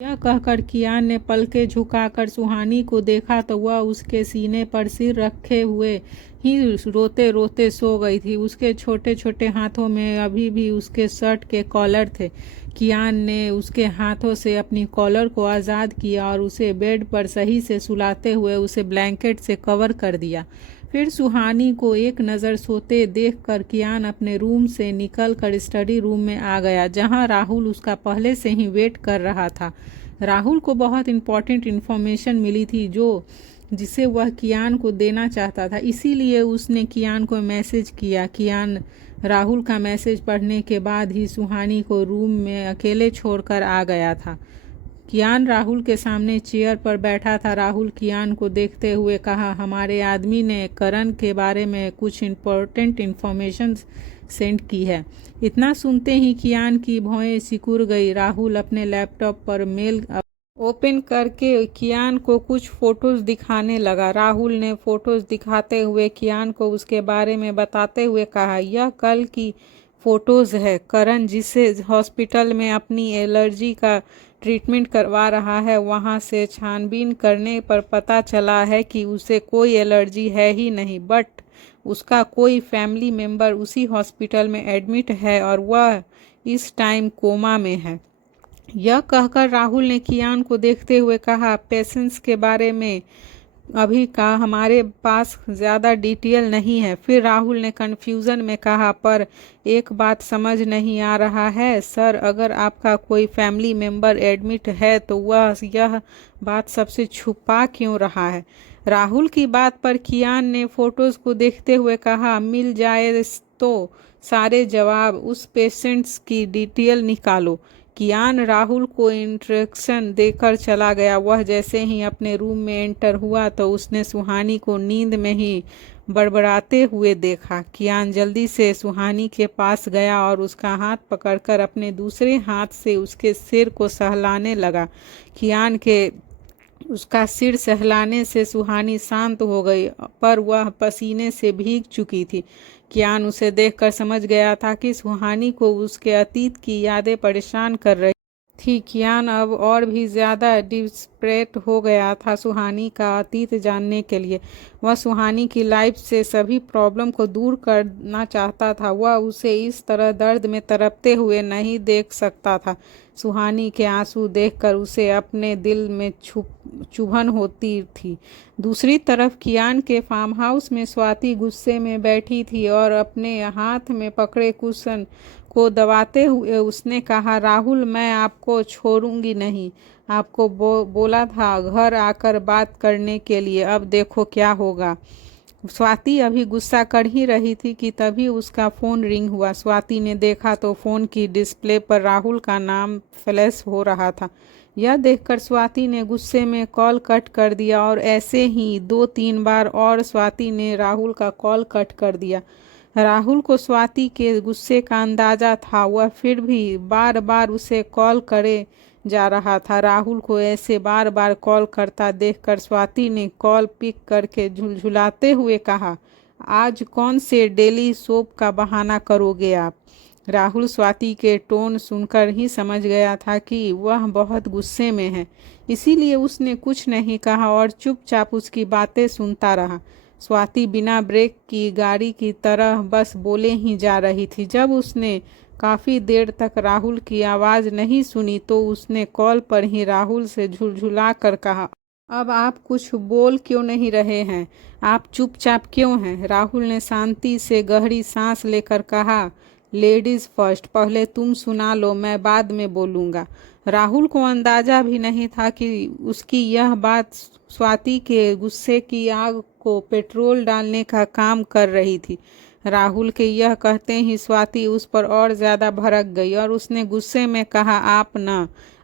यह कहकर कियान ने पलकें झुकाकर सुहानी को देखा तो वह उसके सीने पर सिर रखे हुए ही रोते रोते सो गई थी। उसके छोटे छोटे हाथों में अभी भी उसके शर्ट के कॉलर थे। कियान ने उसके हाथों से अपनी कॉलर को आज़ाद किया और उसे बेड पर सही से सुलाते हुए उसे ब्लैंकेट से कवर कर दिया। फिर सुहानी को एक नज़र सोते देखकर कियान अपने रूम से निकलकर स्टडी रूम में आ गया, जहां राहुल उसका पहले से ही वेट कर रहा था। राहुल को बहुत इम्पोर्टेंट इन्फॉर्मेशन मिली थी जिसे वह कियान को देना चाहता था, इसीलिए उसने कियान को मैसेज किया। कियान राहुल का मैसेज पढ़ने के बाद ही सुहानी को रूम में अकेले छोड़कर आ गया था। कियान राहुल के सामने चेयर पर बैठा था। राहुल कियान को देखते हुए कहा, हमारे आदमी ने करण के बारे में कुछ इम्पोर्टेंट इन्फॉर्मेशन सेंड की है। इतना सुनते ही कियान की भौहें सिकुड़ गई। राहुल अपने लैपटॉप पर मेल ओपन करके कियान को कुछ फोटोज दिखाने लगा। राहुल ने फोटोज दिखाते हुए कियान को उसके बारे में बताते हुए कहा, यह कल की फोटोज है। करण जिसे हॉस्पिटल में अपनी एलर्जी का ट्रीटमेंट करवा रहा है, वहां से छानबीन करने पर पता चला है कि उसे कोई एलर्जी है ही नहीं, बट उसका कोई फैमिली मेंबर उसी हॉस्पिटल में एडमिट है और वह इस टाइम कोमा में है। यह कहकर राहुल ने कियान को देखते हुए कहा, पेशेंट्स के बारे में अभी का हमारे पास ज़्यादा डिटेल नहीं है। फिर राहुल ने कन्फ्यूज़न में कहा, पर एक बात समझ नहीं आ रहा है सर, अगर आपका कोई फैमिली मेंबर एडमिट है तो वह यह बात सबसे छुपा क्यों रहा है। राहुल की बात पर कियान ने फोटोज़ को देखते हुए कहा, मिल जाए तो सारे जवाब, उस पेशेंट्स की डिटेल निकालो। कियान राहुल को इंस्ट्रक्शन देकर चला गया। वह जैसे ही अपने रूम में एंटर हुआ तो उसने सुहानी को नींद में ही बड़बड़ाते हुए देखा। कियान जल्दी से सुहानी के पास गया और उसका हाथ पकड़कर अपने दूसरे हाथ से उसके सिर को सहलाने लगा। कियान के उसका सिर सहलाने से सुहानी शांत हो गई, पर वह पसीने से भीग चुकी थी। कियान उसे देखकर समझ गया था कि सुहानी को उसके अतीत की यादें परेशान कर रही थी। कियान अब और भी ज़्यादा डिस्परेट हो गया था सुहानी का अतीत जानने के लिए। वह सुहानी की लाइफ से सभी प्रॉब्लम को दूर करना चाहता था। वह उसे इस तरह दर्द में तड़पते हुए नहीं देख सकता था। सुहानी के आंसू देखकर उसे अपने दिल में चुभन होती थी। दूसरी तरफ कियान के फार्म हाउस में स्वाति गुस्से में बैठी थी और अपने हाथ में पकड़े कुशन को दबाते हुए उसने कहा, राहुल मैं आपको छोड़ूंगी नहीं। आपको बोला था घर आकर बात करने के लिए, अब देखो क्या होगा। स्वाति अभी गुस्सा कर ही रही थी कि तभी उसका फ़ोन रिंग हुआ। स्वाति ने देखा तो फ़ोन की डिस्प्ले पर राहुल का नाम फ्लैश हो रहा था। यह देखकर स्वाति ने गुस्से में कॉल कट कर दिया और ऐसे ही 2-3 बार और स्वाति ने राहुल का कॉल कट कर दिया। राहुल को स्वाति के गुस्से का अंदाज़ा था, वह फिर भी बार बार उसे कॉल करे जा रहा था। राहुल को ऐसे बार बार कॉल करता देखकर स्वाति ने कॉल पिक करके झुलझुलाते हुए कहा, आज कौन से डेली सोप का बहाना करोगे आप। राहुल स्वाति के टोन सुनकर ही समझ गया था कि वह बहुत गुस्से में है, इसीलिए उसने कुछ नहीं कहा और चुपचाप उसकी बातें सुनता रहा। स्वाति बिना ब्रेक की गाड़ी की तरह बस बोले ही जा रही थी। जब उसने काफ़ी देर तक राहुल की आवाज़ नहीं सुनी तो उसने कॉल पर ही राहुल से झुलझुला कर कहा, अब आप कुछ बोल क्यों नहीं रहे हैं, आप चुपचाप क्यों हैं। राहुल ने शांति से गहरी सांस लेकर कहा, लेडीज़ फर्स्ट, पहले तुम सुना लो, मैं बाद में बोलूँगा। राहुल को अंदाज़ा भी नहीं था कि उसकी यह बात स्वाति के गुस्से की आग को पेट्रोल डालने का काम कर रही थी। राहुल के यह कहते ही स्वाति उस पर और ज़्यादा भड़क गई और उसने गुस्से में कहा,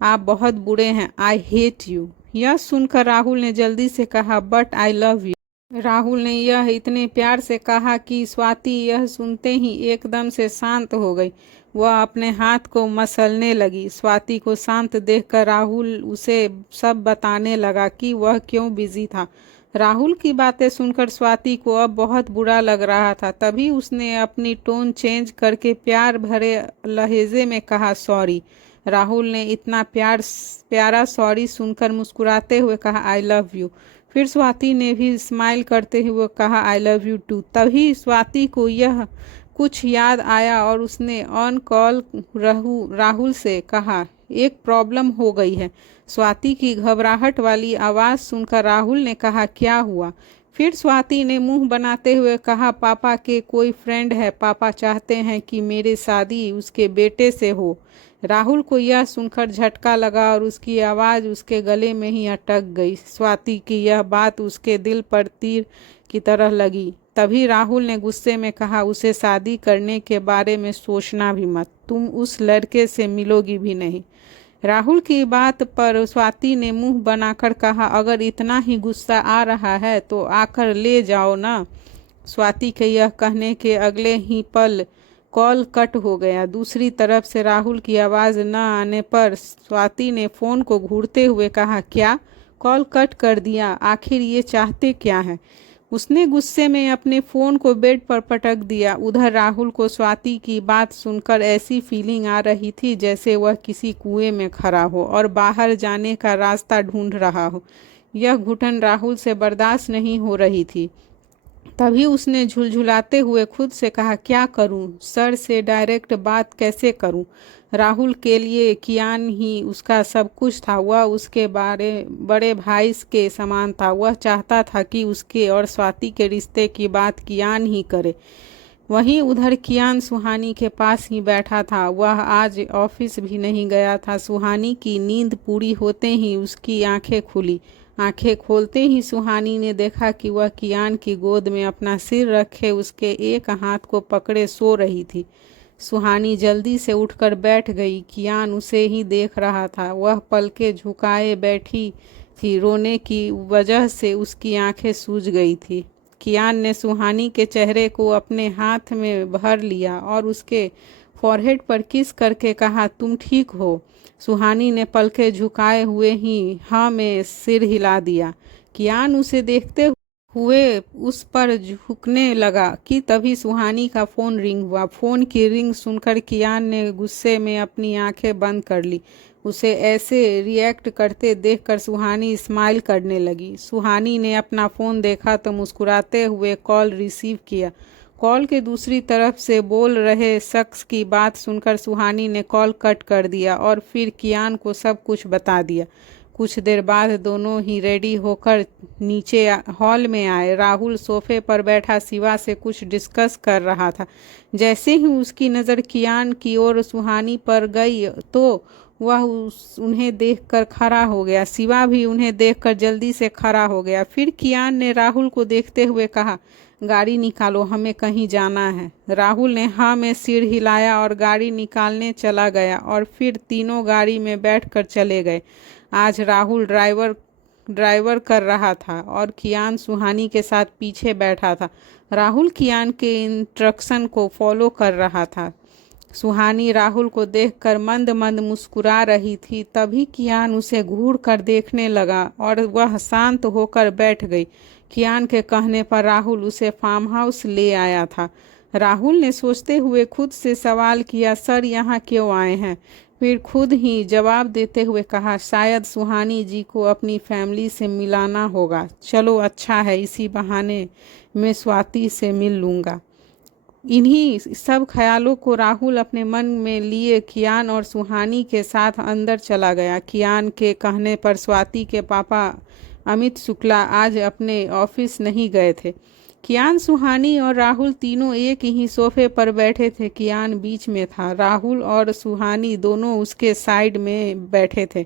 आप बहुत बुरे हैं, आई हेट यू। यह सुनकर राहुल ने जल्दी से कहा, but I love you. Rahul ने यह इतने प्यार से कहा कि स्वाति यह सुनते ही एकदम से शांत हो गई। वह अपने हाथ को मसलने लगी। स्वाति को शांत देखकर राहुल उसे सब बताने लगा कि वह क्यों बिजी था। राहुल की बातें सुनकर स्वाति को अब बहुत बुरा लग रहा था। तभी उसने अपनी टोन चेंज करके प्यार भरे लहजे में कहा, सॉरी। राहुल ने इतना प्यारा सॉरी सुनकर मुस्कुराते हुए कहा, आई लव यू। फिर स्वाति ने भी स्माइल करते हुए कहा, आई लव यू टू। तभी स्वाति को यह कुछ याद आया और उसने ऑन कॉल राहुल से कहा, एक प्रॉब्लम हो गई है। स्वाति की घबराहट वाली आवाज़ सुनकर राहुल ने कहा, क्या हुआ? फिर स्वाति ने मुंह बनाते हुए कहा, पापा के कोई फ्रेंड है, पापा चाहते हैं कि मेरी शादी उसके बेटे से हो। राहुल को यह सुनकर झटका लगा और उसकी आवाज़ उसके गले में ही अटक गई। स्वाति की यह बात उसके दिल पर तीर की तरह लगी। तभी राहुल ने गुस्से में कहा, उसे शादी करने के बारे में सोचना भी मत, तुम उस लड़के से मिलोगी भी नहीं। राहुल की बात पर स्वाति ने मुंह बनाकर कहा, अगर इतना ही गुस्सा आ रहा है तो आकर ले जाओ ना। स्वाति के यह कहने के अगले ही पल कॉल कट हो गया। दूसरी तरफ से राहुल की आवाज़ न आने पर स्वाति ने फ़ोन को घूरते हुए कहा, क्या कॉल कट कर दिया? आखिर ये चाहते क्या है? उसने गुस्से में अपने फ़ोन को बेड पर पटक दिया। उधर राहुल को स्वाति की बात सुनकर ऐसी फीलिंग आ रही थी जैसे वह किसी कुएं में खड़ा हो और बाहर जाने का रास्ता ढूंढ रहा हो। यह घुटन राहुल से बर्दाश्त नहीं हो रही थी। तभी उसने झुलझुलाते हुए खुद से कहा, क्या करूं? सर से डायरेक्ट बात कैसे करूं? राहुल के लिए कियान ही उसका सब कुछ था। वह उसके बड़े भाई के समान था। वह चाहता था कि उसके और स्वाति के रिश्ते की बात कियान ही करे। वहीं उधर कियान सुहानी के पास ही बैठा था। वह आज ऑफिस भी नहीं गया था। सुहानी की नींद पूरी होते ही उसकी आंखें खुली। आंखें खोलते ही सुहानी ने देखा कि वह कियान की गोद में अपना सिर रखे उसके एक हाथ को पकड़े सो रही थी। सुहानी जल्दी से उठकर बैठ गई। कियान उसे ही देख रहा था। वह पलके झुकाए बैठी थी। रोने की वजह से उसकी आंखें सूज गई थी। कियान ने सुहानी के चेहरे को अपने हाथ में भर लिया और उसके फॉरहेड पर किस करके कहा, तुम ठीक हो? सुहानी ने पलके झुकाए हुए ही हाँ में सिर हिला दिया। कियान उसे देखते हुए उस पर झुकने लगा कि तभी सुहानी का फ़ोन रिंग हुआ। फ़ोन की रिंग सुनकर कियान ने गुस्से में अपनी आंखें बंद कर ली। उसे ऐसे रिएक्ट करते देखकर सुहानी स्माइल करने लगी। सुहानी ने अपना फ़ोन देखा तो मुस्कुराते हुए कॉल रिसीव किया। कॉल के दूसरी तरफ से बोल रहे शख्स की बात सुनकर सुहानी ने कॉल कट कर दिया और फिर कियान को सब कुछ बता दिया। कुछ देर बाद दोनों ही रेडी होकर नीचे हॉल में आए। राहुल सोफे पर बैठा शिवा से कुछ डिस्कस कर रहा था। जैसे ही उसकी नज़र कियान की ओर सुहानी पर गई तो वह उन्हें देखकर खड़ा हो गया। शिवा भी उन्हें देखकर जल्दी से खड़ा हो गया। फिर कियान ने राहुल को देखते हुए कहा, गाड़ी निकालो, हमें कहीं जाना है। राहुल ने हाँ में सिर हिलाया और गाड़ी निकालने चला गया और फिर तीनों गाड़ी में बैठकर चले गए। आज राहुल ड्राइवर कर रहा था और कियान सुहानी के साथ पीछे बैठा था। राहुल कियान के इंस्ट्रक्शन को फॉलो कर रहा था। सुहानी राहुल को देखकर मंद मंद मुस्कुरा रही थी। तभी कियान उसे घूर कर देखने लगा और वह शांत होकर बैठ गई। कियान के कहने पर राहुल उसे फार्म हाउस ले आया था। राहुल ने सोचते हुए खुद से सवाल किया, सर यहाँ क्यों आए हैं? फिर खुद ही जवाब देते हुए कहा, शायद सुहानी जी को अपनी फैमिली से मिलाना होगा। चलो अच्छा है, इसी बहाने मैं स्वाति से मिल लूँगा। इन्हीं सब ख्यालों को राहुल अपने मन में लिए कियान और सुहानी के साथ अंदर चला गया। कियान के कहने पर स्वाति के पापा अमित शुक्ला आज अपने ऑफिस नहीं गए थे। कियान, सुहानी और राहुल तीनों एक ही सोफे पर बैठे थे। कियान बीच में था। राहुल और सुहानी दोनों उसके साइड में बैठे थे।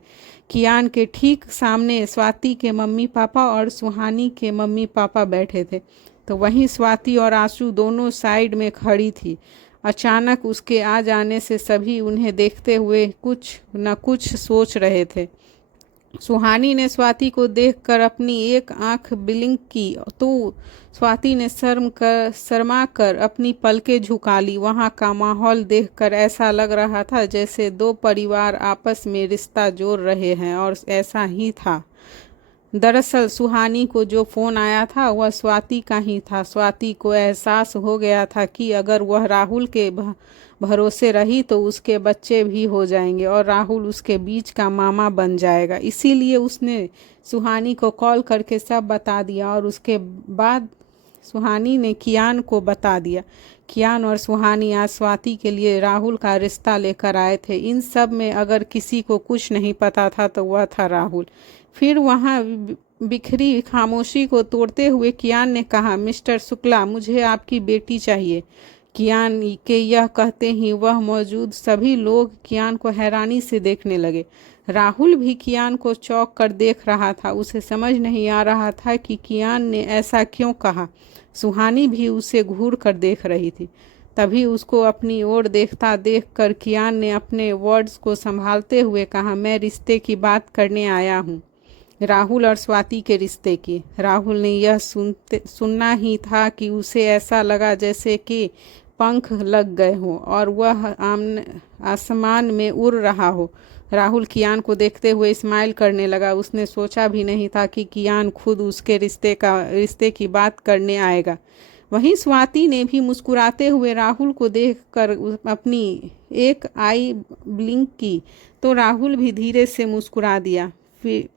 कियान के ठीक सामने स्वाति के मम्मी पापा और सुहानी के मम्मी पापा बैठे थे। तो वहीं स्वाति और आशु दोनों साइड में खड़ी थी। अचानक उसके आ जाने से सभी उन्हें देखते हुए कुछ न कुछ सोच रहे थे। सुहानी ने स्वाति को देखकर अपनी एक आंख ब्लिंक की तो स्वाति ने शर्मा कर अपनी पलकें झुका ली। वहाँ का माहौल देखकर ऐसा लग रहा था जैसे दो परिवार आपस में रिश्ता जोड़ रहे हैं और ऐसा ही था। दरअसल सुहानी को जो फ़ोन आया था वह स्वाति का ही था। स्वाति को एहसास हो गया था कि अगर वह राहुल के भरोसे रही तो उसके बच्चे भी हो जाएंगे और राहुल उसके बीच का मामा बन जाएगा। इसीलिए उसने सुहानी को कॉल करके सब बता दिया और उसके बाद सुहानी ने कियान को बता दिया। कियान और सुहानी आज स्वाति के लिए राहुल का रिश्ता लेकर आए थे। इन सब में अगर किसी को कुछ नहीं पता था तो वह था राहुल। फिर वहाँ बिखरी खामोशी को तोड़ते हुए कियान ने कहा, मिस्टर शुक्ला, मुझे आपकी बेटी चाहिए। कियान के यह कहते ही वह मौजूद सभी लोग कियान को हैरानी से देखने लगे। राहुल भी कियान को चौंक कर देख रहा था। उसे समझ नहीं आ रहा था कि कियान ने ऐसा क्यों कहा। सुहानी भी उसे घूर कर देख रही थी। तभी उसको अपनी ओर देखता देखकर कियान ने अपने वर्ड्स को संभालते हुए कहा, मैं रिश्ते की बात करने आया हूँ, राहुल और स्वाति के रिश्ते की। राहुल ने यह सुनना ही था कि उसे ऐसा लगा जैसे कि पंख लग गए हों और वह आसमान में उड़ रहा हो। राहुल कियान को देखते हुए स्माइल करने लगा। उसने सोचा भी नहीं था कि कियान खुद उसके रिश्ते की बात करने आएगा। वहीं स्वाति ने भी मुस्कुराते हुए राहुल को देखकर अपनी एक आई ब्लिंक की तो राहुल भी धीरे से मुस्कुरा दिया। फिर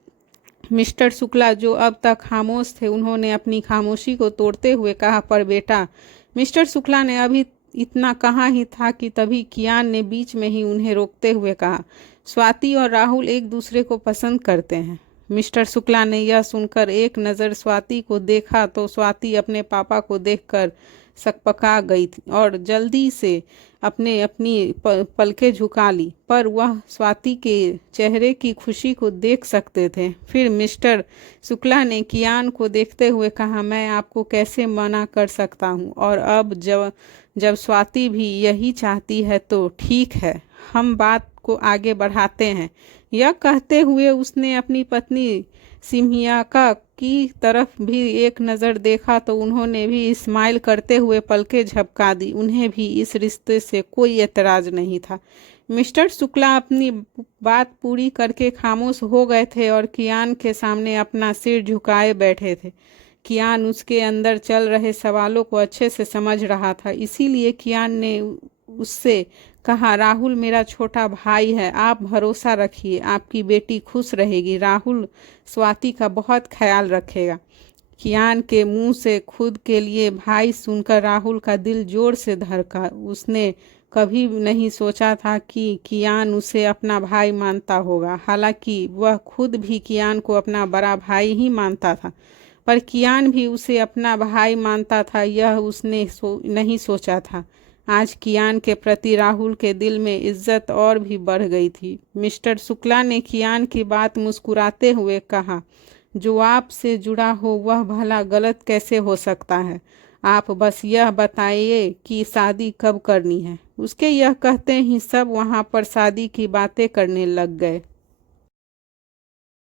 मिस्टर शुक्ला, जो अब तक खामोश थे, उन्होंने अपनी खामोशी को तोड़ते हुए कहा, पर बेटा। मिस्टर शुक्ला ने अभी इतना कहा ही था कि तभी कियान ने बीच में ही उन्हें रोकते हुए कहा, स्वाति और राहुल एक दूसरे को पसंद करते हैं। मिस्टर शुक्ला ने यह सुनकर एक नज़र स्वाति को देखा तो स्वाति अपने पापा को देखकर सकपका गई थी और जल्दी से अपनी पलकें झुका ली, पर वह स्वाति के चेहरे की खुशी को देख सकते थे। फिर मिस्टर शुक्ला ने कियान को देखते हुए कहा, मैं आपको कैसे मना कर सकता हूँ, और अब जब स्वाति भी यही चाहती है तो ठीक है, हम बात को आगे बढ़ाते हैं। यह कहते हुए उसने अपनी पत्नी सिम्हियाका की तरफ भी एक नज़र देखा तो उन्होंने भी स्माइल करते हुए पलकें झपका दी। उन्हें भी इस रिश्ते से कोई एतराज़ नहीं था। मिस्टर शुक्ला अपनी बात पूरी करके खामोश हो गए थे और कियान के सामने अपना सिर झुकाए बैठे थे। कियान उसके अंदर चल रहे सवालों को अच्छे से समझ रहा था, इसीलिए कियान ने उससे कहा, राहुल मेरा छोटा भाई है, आप भरोसा रखिए, आपकी बेटी खुश रहेगी। राहुल स्वाति का बहुत ख्याल रखेगा। कियान के मुंह से खुद के लिए भाई सुनकर राहुल का दिल जोर से धड़का। उसने कभी नहीं सोचा था कि कियान उसे अपना भाई मानता होगा। हालांकि वह खुद भी कियान को अपना बड़ा भाई ही मानता था, पर कियान भी उसे अपना भाई मानता था, यह उसने नहीं सोचा था। आज कियान के प्रति राहुल के दिल में इज्जत और भी बढ़ गई थी। मिस्टर शुक्ला ने कियान की बात मुस्कुराते हुए कहा, जो आपसे जुड़ा हो वह भला गलत कैसे हो सकता है? आप बस यह बताइए कि शादी कब करनी है। उसके यह कहते ही सब वहाँ पर शादी की बातें करने लग गए।